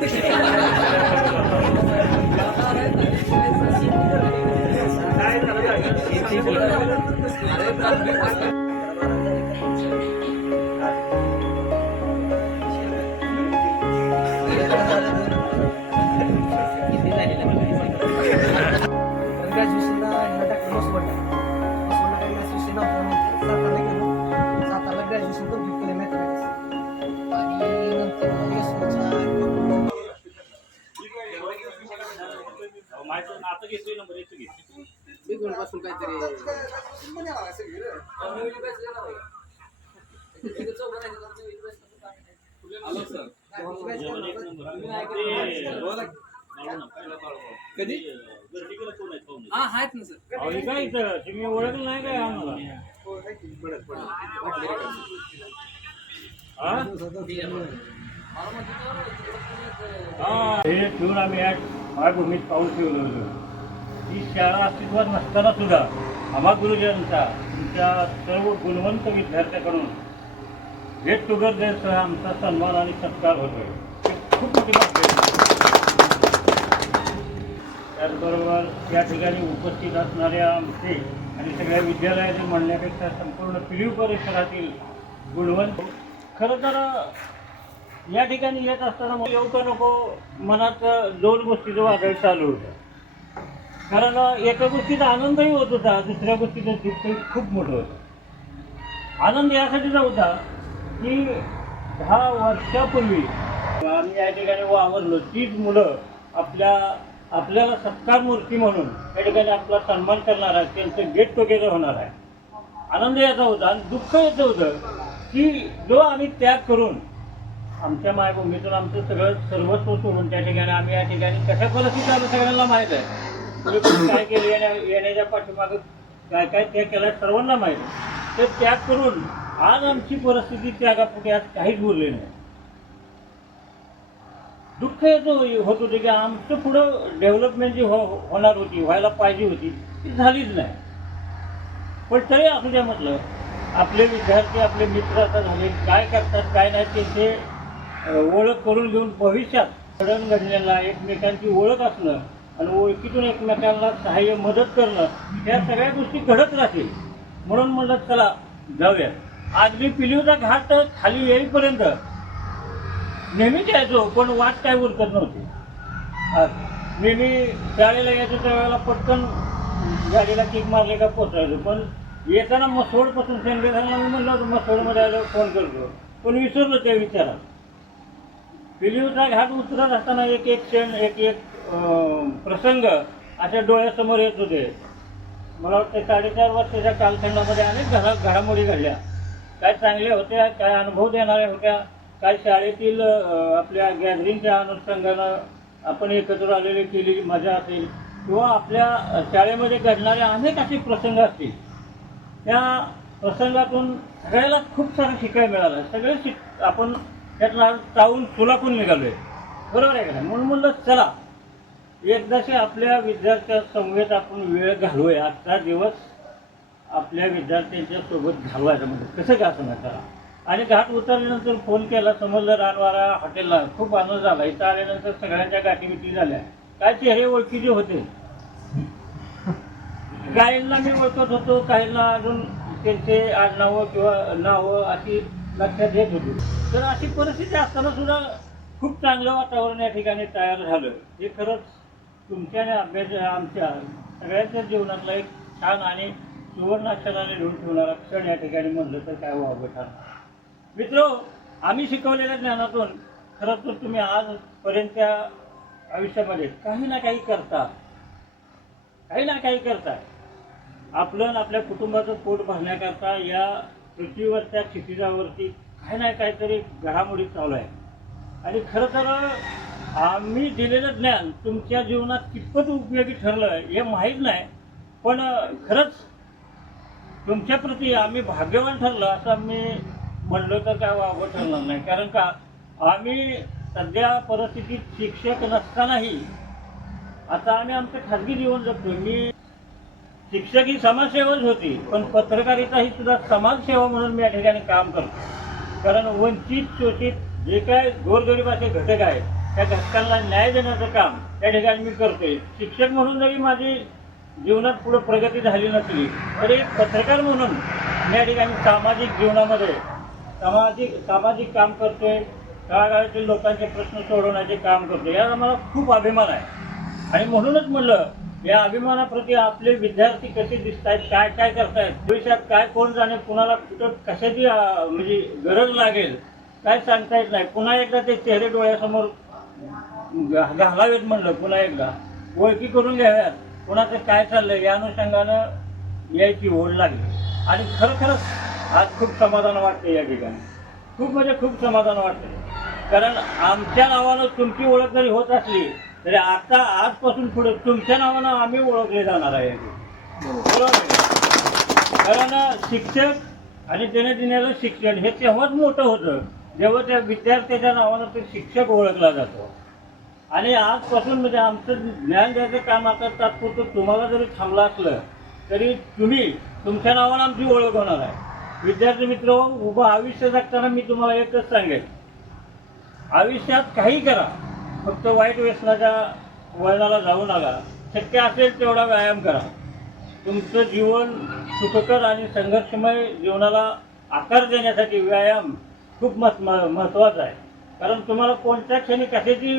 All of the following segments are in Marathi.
Thank you. काहीतरी. कधी? हा आहेत ना सर. काय इथं तुम्ही ओळखलं नाही काय आम्हाला? हा? हा, हे. ठेवून आम्ही मायभूमीत पाऊल ठेवलं होतं. ही शाळा अस्तित्वात नसताना सुद्धा आम्हा गुरुजनांचा तुमच्या सर्व गुणवंत विद्यार्थ्याकडून गेट टुगेदरसह आमचा सन्मान आणि सत्कार होतोय. खूप मोठी बाब त्याचबरोबर या ठिकाणी उपस्थित असणाऱ्या आमचे आणि सगळ्या विद्यालयाचे म्हणण्यापेक्षा संपूर्ण पिढी परिसरातील गुणवंत खरं तर या ठिकाणी येत असताना मग येऊ का नको मनात दोन गोष्टीचं वादळ चालू होतं. कारण एका गोष्टीचा आनंदही होत होता दुसऱ्या गोष्टीचं दुःखही खूप मोठं होतं. आनंद यासाठीचा होता की दहा वर्षापूर्वी आम्ही या ठिकाणी वावरलो. तीच मुलं आपल्या आपल्याला सत्कार मूर्ती म्हणून या ठिकाणी आपला सन्मान करणार आहे त्यांचं गेट टुगेदर होणार आहे. आनंद याचा होता आणि दुःख याचं होतं की जो आम्ही त्याग करून आमच्या मायभूमीतून आमचं सगळं सर्वस्व सोडून त्या ठिकाणी आम्ही या ठिकाणी कशा परिस्थिती आलं सगळ्यांना माहीत आहे तुम्ही काय केलं येण्या येण्याच्या पाठीमागं काय काय त्या केला सर्वांना माहीत तर ते त्याग करून आज आमची परिस्थिती त्यागापुढे आज काहीच बोलले नाही. दुःख येतो होत होते की आमचं पुढं डेव्हलपमेंट जी हो होणार होती व्हायला पाहिजे होती ती झालीच नाही. पण तरी असू द्या म्हटलं आपले विद्यार्थी आपले मित्र आता झाले काय करतात काय नाही त्यांचे ओळख करून घेऊन भविष्यात घडण घडलेला एकमेकांची ओळख असणं आणि ओळखीतून एकमेकांना सहाय्य मदत करणं या सगळ्या गोष्टी घडत राहतील. म्हणून म्हणलं चला जाऊया आज मी पिलीवचा घाट खाली येईपर्यंत नेहमीच यायचो पण वाट काय उरकत नव्हती. आज नेहमी शाळेला यायचो त्यावेळेला पटकन गाडीला किक मारले का पोचायचो पण येताना मसोडपासून सेंद्रेला मी म्हणलं होतं मसोडमध्ये आलो फोन करतो. पण विसरलो त्या विचारात. पिलीवचा घाट उतरत असताना एक एक क्षण एक एक प्रसंग अशा डोळ्यासमोर येत होते. मला वाटतं साडेचार वर्षाच्या कालखंडामध्ये अनेक घरा घडामोडी घडल्या. काय चांगल्या होत्या काय अनुभव देणाऱ्या होत्या काय शाळेतील आपल्या गॅदरिंगच्या अनुषंगानं आपण एकत्र आलेली केलेली मजा असेल किंवा आपल्या शाळेमध्ये घडणारे अनेक असे प्रसंग असतील. त्या प्रसंगातून सगळ्याला खूप सारं शिकायला मिळालं. सगळे शिक आपण त्यातला चावून सुलाखून निघालो आहे बरोबर आहे का म्हणून म्हणलं चला एकदाशी आपल्या विद्यार्थ्या समवेत आपण वेळ घालूया. आजचा दिवस आपल्या विद्यार्थ्यांच्या सोबत घालवायचा म्हणजे कसं का असं करा आणि घाट उतरल्यानंतर फोन केला समजलं रानवारा हॉटेलला खूप आनंद झाला. इथं आल्यानंतर सगळ्यांच्या गाठीमिटी झाल्या. काय चेहरे ओळखीचे होते? काहींना मी ओळखत होतो. काहींना अजून त्यांचे आडनावं किंवा नावं अशी लक्षात येत होती. तर अशी परिस्थिती असताना सुद्धा खूप चांगलं वातावरण या ठिकाणी तयार झालं. हे खरंच तुमच्या आणि अभ्यास आमच्या सगळ्याच्या जीवनातला एक छान आणि सुवर्णाक्षराने लिहून ठेवणारा क्षण या ठिकाणी म्हणलं तर काय व्हावं ठरणार? मित्र आम्ही शिकवलेल्या ज्ञानातून खरं तर तुम्ही आजपर्यंतच्या आयुष्यामध्ये काही ना काही करता. काही ना काही करता. आपलं आणि आपल्या कुटुंबाचं पोट भरण्याकरता या पृथ्वीवरच्या क्षितिजावरती काही ना काहीतरी घडामोडी चालू आहे. आणि खरं तर आम्ही दिलेलं ज्ञान तुमच्या जीवनात कितपत उपयोगी ठरलं हे माहीत नाही. पण खरंच तुमच्या प्रती आम्ही भाग्यवान ठरलं असं मी म्हणलो तर काय वावं ठरणार नाही. कारण का आम्ही सध्या परिस्थितीत शिक्षक नसतानाही आता आम्ही आमचं खाजगी जीवन जगतो मी शिक्षक ही समाजसेवाच होती पण पत्रकारिता ही सुद्धा समाजसेवा म्हणून मी या ठिकाणी काम करतो कारण वंचित शोषित जे काय गोरगरिबाचे घटक आहेत त्या घटकांना न्याय देण्याचं काम त्या ठिकाणी मी करतोय. शिक्षक म्हणून जरी माझी जीवनात पुढे प्रगती झाली नसली तरी पत्रकार म्हणून या ठिकाणी सामाजिक जीवनामध्ये सामाजिक सामाजिक काम करतोय. तळागाळातील लोकांचे प्रश्न सोडवण्याचे काम करतोय. याचा मला खूप अभिमान आहे. आणि म्हणूनच म्हणलं या अभिमानाप्रती आपले विद्यार्थी कसे दिसत आहेत काय काय करतायत भविष्यात काय कोण जाणे कुणाला कुठं कशाची म्हणजे गरज लागेल काय सांगता येत नाही. पुन्हा एकदा ते चेहरे डोळ्यासमोर घालावेत म्हणलं पुन्हा एकदा. ओळखी करून घ्याव्यात. कुणाचं काय चाललंय या अनुषंगानं यायची ओढ लागली. आणि खरोखरच आज खूप समाधान वाटते या ठिकाणी. खूप म्हणजे खूप समाधान वाटते कारण आमच्या नावानं तुमची ओळख जरी होत असली तरी आता आजपासून पुढे तुमच्या नावानं आम्ही ओळखले जाणार आहे बरोबर आहे. कारण शिक्षक आणि त्याने दिलेलं शिक्षण हे तेव्हाच मोठं होतं जेव्हा त्या विद्यार्थ्याच्या नावानं ते शिक्षक ओळखला जातो. आणि आजपासून म्हणजे आमचं ज्ञान द्यायचं काम आता तात्पुरतं तुम्हाला जरी थांबलं असलं तरी तुम्ही तुमच्या नावानं आमची ओळख होणार आहे. विद्यार्थी मित्र उभं आयुष्य जगताना मी तुम्हाला एकच सांगेन. आयुष्यात काही करा फक्त वाईट व्यसनाच्या वळणाला जाऊ नका. शक्य असेल तेवढा व्यायाम करा. तुमचं जीवन सुखकर आणि संघर्षमय जीवनाला आकार देण्यासाठी व्यायाम खूप महत् महत्त्वाचा आहे. कारण तुम्हाला कोणत्या क्षणी कशाची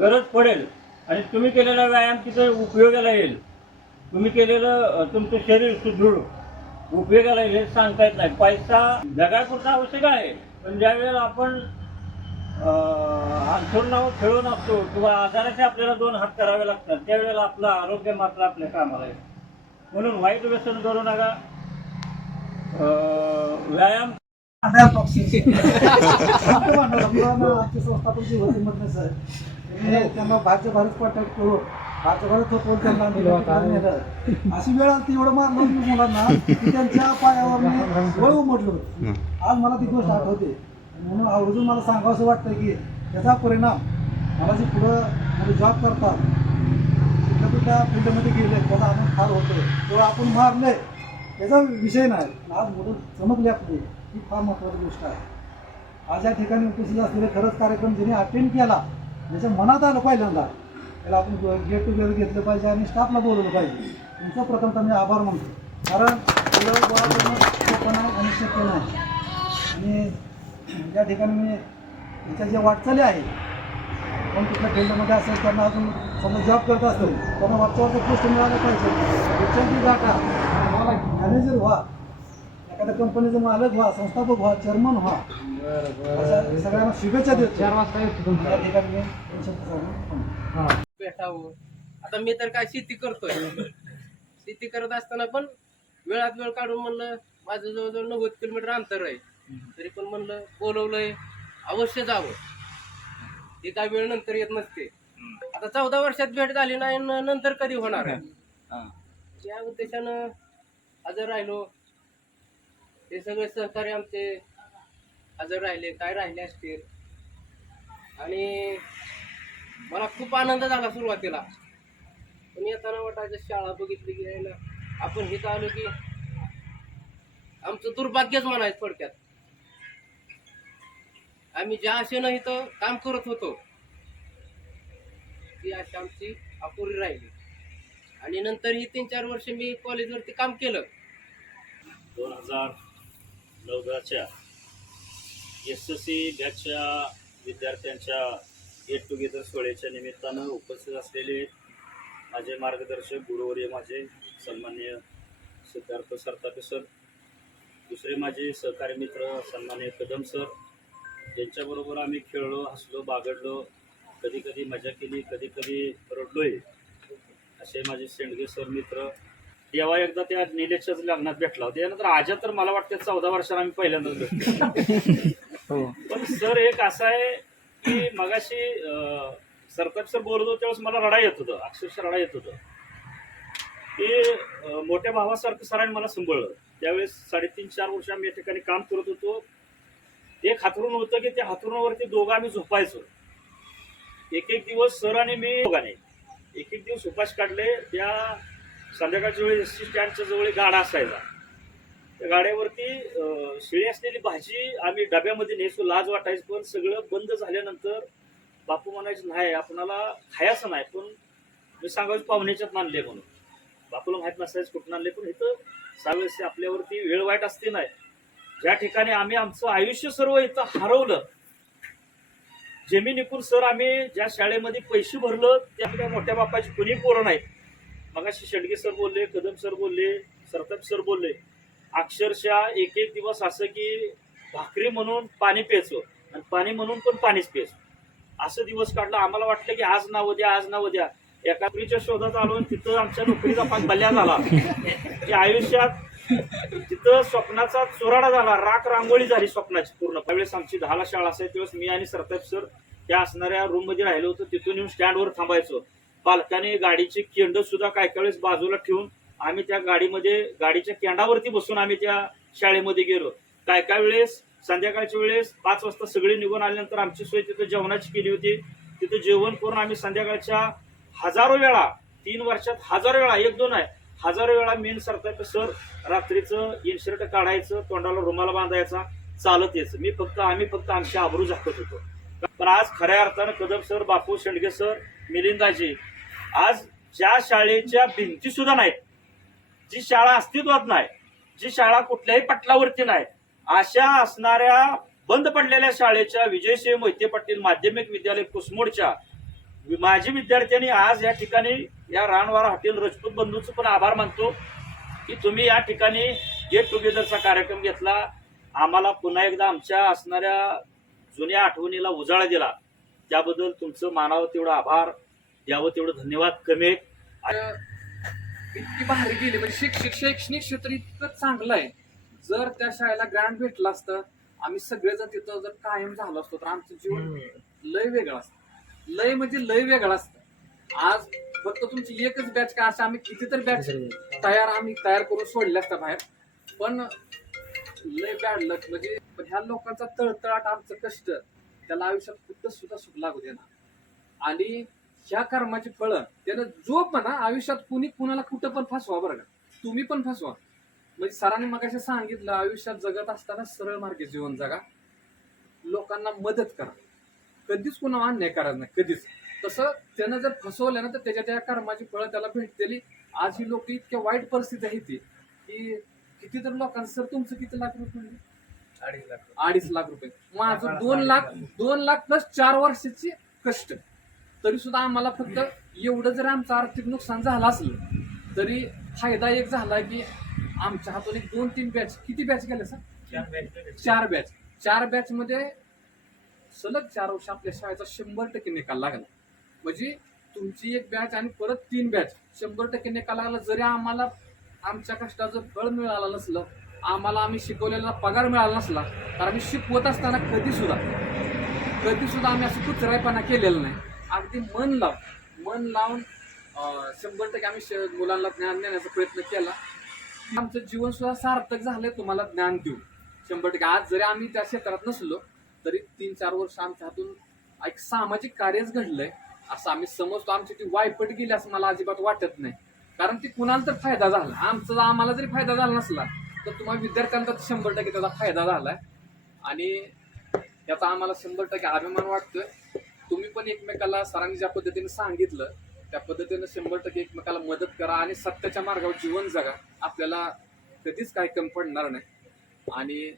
गरज पडेल आणि तुम्ही केलेला व्यायाम तिथे उपयोगाला येईल. तुम्ही केलेलं तुमचं शरीर सुदृढ उपयोगाला येईल हे सांगता येत नाही. पैसा जगापुरता आवश्यक आहे पण ज्यावेळेला आपण अंथरुणावर खेळून असतो किंवा आजाराचे आपल्याला दोन हात करावे लागतात त्यावेळेला आपलं आरोग्य मात्र आपल्या कामाला येईल. म्हणून वाईट व्यसन करू नका. व्यायाम आमची संस्थापक जी होती मधले सर त्यांना भारतीय भारत कॉन्टॅक्ट करून भारतीय भारत थोपवून त्यांना नेलं अशी वेळ आली एवढं मारलं मी मुलांना की त्यांच्या पायावर मी वळ उमटलं आज मला ती गोष्ट आठवते म्हणून आवर्जून मला सांगावंसं वाटतं की त्याचा परिणाम मला जे पुढं म्हणजे जॉब करतात कुठल्या कुठल्या फील्डमध्ये गेले त्याचा आनंद फार होतो तेव्हा आपण मारले त्याचा विषय नाही. आज मुलं चमकली आपली. ही फार महत्त्वाची गोष्ट आहे. आज या ठिकाणी उपस्थित असलेले खरंच कार्यक्रम ज्यांनी अटेंड केला ज्याच्या मनात आलं पहिल्यांदा त्याला आपण गेट टुगेदर घेतलं पाहिजे आणि स्टाफला बोलवलं पाहिजे. तुमचं प्रथमतः मी आभार मानतो. कारण मुलं गोळा करणं नाही आणि शक्य नाही. आणि या ठिकाणी मी त्याच्या ज्या वाटचाली आहे पण कुठल्या फील्डमध्ये असेल त्यांना अजून समजा जॉब करत असेल त्यांना वरच्यावरचं पोस्ट मिळालं पाहिजे. शिक्षण गाठा तुम्हाला मॅनेजर व्हा. एखाद्या कंपनीचं मालक व्हा संस्थापक व्हा चेअरमन व्हा. अशा सगळ्यांना शुभेच्छा देतो. चार वाजता या ठिकाणी मी शब्द सांगून भेटावं. आता मी तर काय शेती करतोय. शेती करत असताना पण वेळात वेळ काढून म्हणलं माझं जवळजवळ नव्वद किलोमीटर अंतर आहे. तरी पण म्हणलं बोलवलंय अवश्य जावं. ते काय वेळ नंतर येत नसते. आता चौदा वर्षात भेट झाली नाही न नंतर कधी होणार आहे? या उद्देशानं हजर राहिलो. ते सगळे सहकारी आमचे हजर राहिले काय राहिले असतील. आणि मला खूप आनंद झाला सुरुवातीला. पण येताना वाटायचं शाळा बघितली की यायला आपण हिथं आलो की आमचं दुर्भाग्यच म्हणायचं थोडक्यात. आम्ही ज्या आशेनं इथं काम करत होतो ती आशा आमची अपुरी राहिली. आणि नंतर ही तीन चार वर्ष मी कॉलेजवरती काम केलं. दोन हजार नऊच्या एस एस सी बॅचच्या विद्यार्थ्यांच्या गेट टुगेदर सोहळ्याच्या निमित्तानं उपस्थित असलेले माझे मार्गदर्शक गुरुवर्य माझे सन्मान्य सिद्धार्थ सरतापे सर दुसरे माझे सहकारी मित्र सन्मान्य कदम सर त्यांच्याबरोबर आम्ही खेळलो हसलो बागडलो कधी कधी मजा केली कधी कधी रडलोय असे माझे शेंडगे सर मित्र तेव्हा एकदा त्या निलेशच्याच लग्नात भेटला होता. त्यानंतर आजा तर मला वाटतं चौदा वर्षाला आम्ही पहिल्यांदाच भेटलो. पण सर एक असं आहे की मगाशी सरताप सर बोलत होतो त्यावेळेस मला रडा येत होतं. अक्षरशः रडा येत होतं. की अं, मोठ्या भावासारखं सरांनी मला सांभाळलं. त्यावेळेस साडेतीन चार वर्ष आम्ही या ठिकाणी काम करत होतो. एक हातरून होतं की त्या हातरुणावरती दोघं आम्ही झोपायचो. एक एक दिवस सर आणि मी दोघांनी. एक एक दिवस उपास काढले. त्या संध्याकाळच्या वेळी एस टी स्टँडच्या जवळ एक गाडा असायचा. त्या गाड्यावरती शिळी असलेली भाजी आम्ही डब्यामध्ये न्यायचो लाज वाटायचं पण सगळं बंद झाल्यानंतर बापू म्हणायचं नाही आपणाला खायचं नाही पण मी सांगायचं पाहुण्याच्यात मानले म्हणून. बापूला माहीत नसायचं कुठून आणले पण इथं सावेळेस आपल्यावरती वेळ वाईट असते नाही. ज्या ठिकाणी आम्ही आमचं आयुष्य सर्व इथं हरवलं जमीन इकून सर आम्ही ज्या शाळेमध्ये पैसे भरलं त्या त्या मोठ्या बापाची कुणी पोरं नाहीत मगाशी शेडगे सर बोलले कदम सर बोलले सरताप सर बोलले. अक्षरशः एक एक दिवस असं की भाकरी म्हणून पाणी प्यायचो आणि पाणी म्हणून पण पाणीच प्यायचो. असं दिवस काढला आम्हाला वाटलं की आज नाव द्या आज नाव द्या. एका नोकरीच्या शोधात आलो आणि तिथं आमच्या नोकरीचा पाक बल्या झाला. की आयुष्यात तिथं स्वप्नाचा चोराडा झाला राख रांगोळी झाली स्वप्नाची पूर्ण. त्यावेळेस आमची दहाला शाळा असायची त्यावेळेस मी आणि सरताप सर त्या असणाऱ्या रूममध्ये राहिलो होतो. तिथून येऊन स्टँडवर थांबायचो. पालकाने गाडीची केंड सुद्धा काय काय वेळेस बाजूला ठेवून आम्ही त्या गाडीमध्ये गाडीच्या केंडावरती बसून आम्ही त्या शाळेमध्ये गेलो. काय काय वेळेस संध्याकाळच्या वेळेस पाच वाजता सगळे निघून आल्यानंतर आमची सोय तिथं जेवणाची केली होती. तिथं जेवण करून आम्ही संध्याकाळच्या हजारो वेळा तीन वर्षात हजारो वेळा एक दोन आहे हजारो वेळा मेन सरतात सर रात्रीचं इन्शर्ट काढायचं तोंडाला रुमाला बांधायचा चालत यायचं. मी फक्त आम्ही फक्त आमची आबरू झाकत होतो. पण आज खऱ्या अर्थानं कदम सर बापू शेंडगे सर मिलिंदाजी आज ज्या शाळेच्या भिंती सुद्धा नाहीत जी शाळा अस्तित्वात नाही जी शाळा कुठल्याही पटलावरती नाही अशा असणाऱ्या बंद पडलेल्या शाळेच्या विजयसिंह मोहिते पाटील माध्यमिक विद्यालय कुसमोडच्या माझी विद्यार्थ्यांनी आज या ठिकाणी या रानवारा हॉटेल रजपूत बंधूंचं पण आभार मानतो की तुम्ही या ठिकाणी गेट टुगेदरचा कार्यक्रम घेतला. आम्हाला पुन्हा एकदा आमच्या असणाऱ्या जुन्या आठवणीला उजाळा दिला. त्याबद्दल तुमचं मानावं तेवढं आभार. द्यावं तेवढं धन्यवाद कमी आहे. इतकी भारी गेली म्हणजे शिक्षक शैक्षणिक क्षेत्र इतकं चांगलं आहे. जर त्या शाळेला ग्रँड भेटलं असतं आम्ही सगळेजण तिथं जर कायम झालो असतो तर आमचं जीवन लय वेगळं असतं. लय म्हणजे लय वेगळं असतं. आज फक्त तुमची एकच बॅच का असं आम्ही किती तर बॅच तयार आम्ही तयार करून सोडले असता बाहेर. पण लय बॅड लक म्हणजे ह्या लोकांचा तळतळाट आमचं कष्ट त्याला आयुष्यात कुठं सुद्धा सुख लागू देणार. आणि ह्या कर्माची फळं त्यानं जो म्हणा आयुष्यात कुणी कुणाला कुठं पण फसवा बरं का. तुम्ही पण फसवा. म्हणजे सरांनी मग सांगितलं आयुष्यात जगत असताना सरळ मार्गे जीवन जगा. लोकांना मदत करा. कधीच कुणा अन्याय करायचं नाही कधीच. तसं त्यानं जर फसवलं ना तर त्याच्या त्या कर्माची फळं त्याला भेटतेली. आज ही लोक इतक्या वाईट परिस्थिती आहे ती की किती तर लोकांचं सर तुमचं किती लाख रुपये? अडीच लाख अडीच लाख रुपये. माझं दोन लाख. दोन लाख प्लस चार वर्षाचे कष्ट. तरी सुद्धा आम्हाला फक्त एवढं जर आमचं आर्थिक नुकसान झालं असलं तरी फायदा एक झाला की आमच्या हातून एक दोन तीन बॅच किती बॅच गेले सर चार बॅच चार बॅच मध्ये सलग चार वर्ष आपल्या शाळेचा शंभर टक्के निकाल लागला. म्हणजे तुमची एक बॅच आणि परत तीन बॅच शंभर टक्के निकाल लागला. जरी आम्हाला आमच्या कष्टाचं फळ मिळालं नसलं आम्हाला आम्ही शिकवलेला पगार मिळाला नसला तर आम्ही शिकवत असताना कधी सुद्धा कधी सुद्धा आम्ही असं कुचरायपणा केलेला नाही. अगदी मन लावून मन लावून शंभर टक्के आम्ही श- मुलांना ज्ञान देण्याचा प्रयत्न केला. आमचं जीवन सुद्धा सार्थक झालं तुम्हाला ज्ञान देऊ शंभर टक्के आज जरी आम्ही त्या क्षेत्रात नसलो तरी तीन चार वर्ष आमच्या हातून एक सामाजिक कार्यच घडलंय असं आम्ही समजतो. आमची ती वायपट गेली असं मला अजिबात वाटत नाही. कारण ती कुणाला तर फायदा झाला. आमचा आम्हाला जरी फायदा झाला नसला तर तुम्हाला विद्यार्थ्यांचा तर शंभर टक्के त्याचा फायदा झालाय. आणि त्याचा आम्हाला शंभर टक्के अभिमान वाटतोय. तुम्ही पण एकमेकाला सरांनी ज्या पद्धतीने सांगितलं त्या पद्धतीनं शंभर टक्के एकमेकाला मदत करा आणि सत्याच्या मार्गावर जीवन जगा. आपल्याला कधीच काही कमी पडणार नाही. आणि